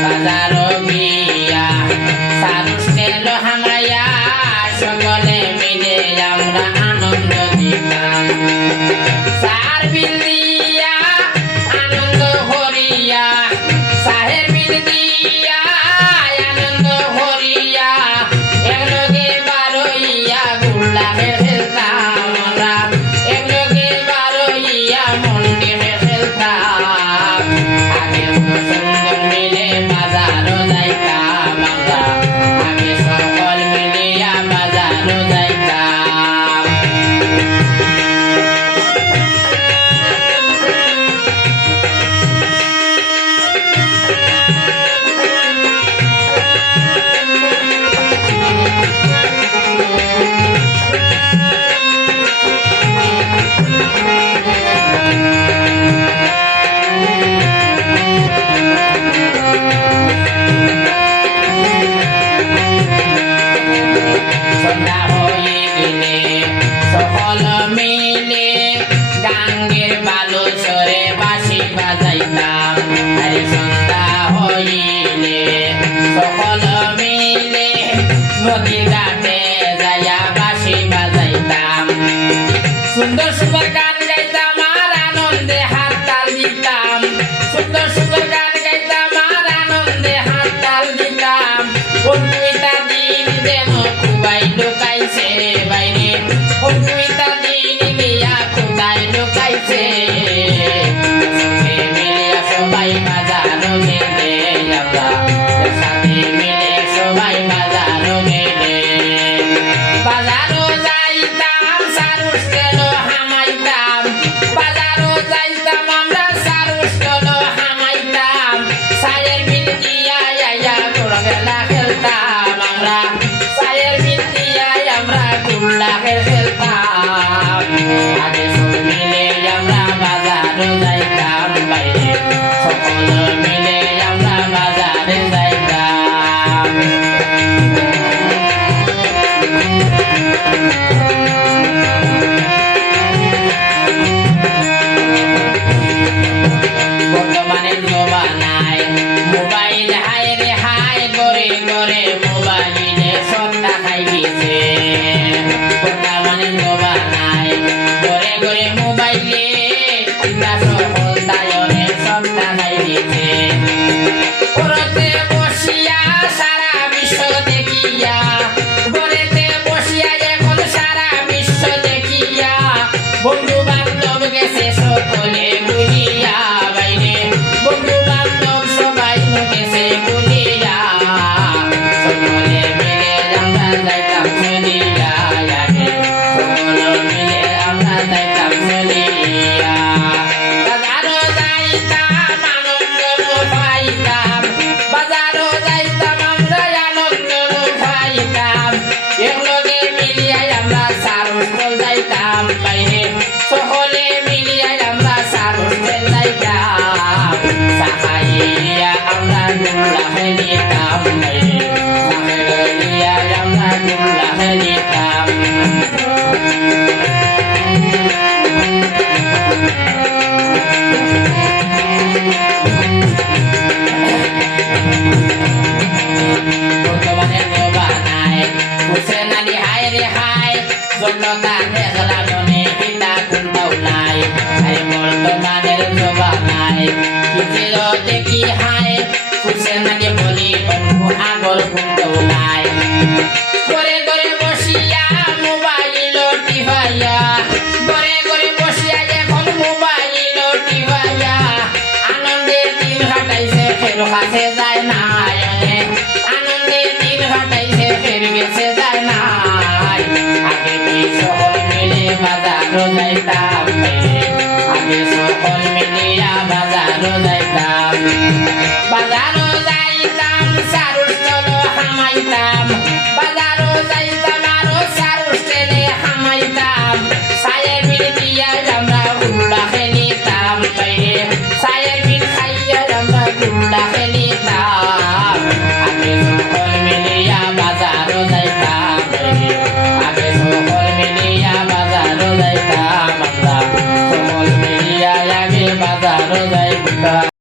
বাজারো গিয়া সারুষ্টেল হামাইয়া সকলে মিলে আমরা আনন্দ দিতাম সার বিল দিয়া আনন্দ হরিয়া সাহের বিল দিয়া আনন্দ হরিয়া একলগে বারইয়া গুল্লা খেলতাম আমরা একলগে বারইয়া মন্ডে খেলতাম আগে সুন্দর মিলে বাজারও যাইতাম আমরা আগে সকল মিলিয়া বাজারও যাইতাম সন্ধ্যা হয়ে গেলে সকল মিলে গাঙ্গের বালু সরে বাঁশি বাজাইতাম আরে সন্ধ্যা হইলে সকল মিলে নদীর ঘাটে যাইয়া বাঁশি বাজাইতাম সুন্দর সুন্দর গান গাইতাম আর আনন্দে হাত তাল দিতাম সুন্দর সুন্দর গান গাইতাম আর আনন্দে হাত তাল দিতাম কবিতা দিন যেন খুবাই লুকাইছে বাইরে কবিতা দিন গিয়া খুদাই লুকাইছে মিলে সবাই বাজারও গেলে আমরা সাথে মিলে সবাই বাজারও গেলে বাজারও যাইতাম সারুষ্টেল হামাইতাম বাজারও যাইতাম আমরা সারুষ্টেল হামাইতাম সায়ের বিল দিয়া আইয়া গোলবেলা খেলতাম আমরা সায়ের বিল দিয়া আমরা গুল্লা খেলতাম আগে সব মিলে আমরা বাজারও যাইতাম বাইরে সকল মিলে আমরা বাজারে যাইতাম বর্তমানে জমানায় মোবাইল হায় রে হায় করে করে মোবাইলে সন্ধ্যা খাই গেছে বর্তমানে জমানায় করে করে মোবাইলে সকল দায়নে সন্ধ্যা খাই গেছে ঘরেতে বসিয়া সারা বিশ্ব দেখিয়া ঘরেতে বসিয়া এখন সারা বিশ্ব দেখিয়া বন্ধু বান্ধব গেছে সকলে বুঝিয়া বাইরে বন্ধু বান্ধব সবাই গেছে বুঝিয়া সকলে মিলে আমরা যাইতাম চলিয়া আগে সকল মিলে আমরা যাইতাম চলিয়া বাজারও যাইতাম আনন্দ পাইতাম বাজারও যাইতাম আমরা আনন্দ পাইতাম একলগে মিলিয়া আমরা সারুষ্টেল যাইতাম বাইরে সকলে মিলিয়া আমরা সারুষ্টেল যাইতাম সাহাইয়া আমরা গুল্লা খেলিতাম বাইরে সাহাইয়া আমরা গুল্লা খেলিতাম বর্তমানে জমানায় হুসেন আলী হায় রে হায় জনতা দেখলা জনে পিতা কোনটাও নাই আরে বর্তমানের জমানায় কিছু দেখি হায় হুসেন আলী বলি অঙ্কু আগর কোনটাও নাই ঘরে ঘরে বসিয়া মোবাইল টিভাইয়া ঘরে ঘরে বসিয়া এখন মোবাইল টিভাইয়া আনন্দের দিন কাটাইছে ফের কাছে যায় না আনন্দের দিন কাটাইছে ফের গেছে যায় না আগে কি সকল মিলে বাজারও যাইতাম আগে সকল মিলিয়া বাজারও যাইতাম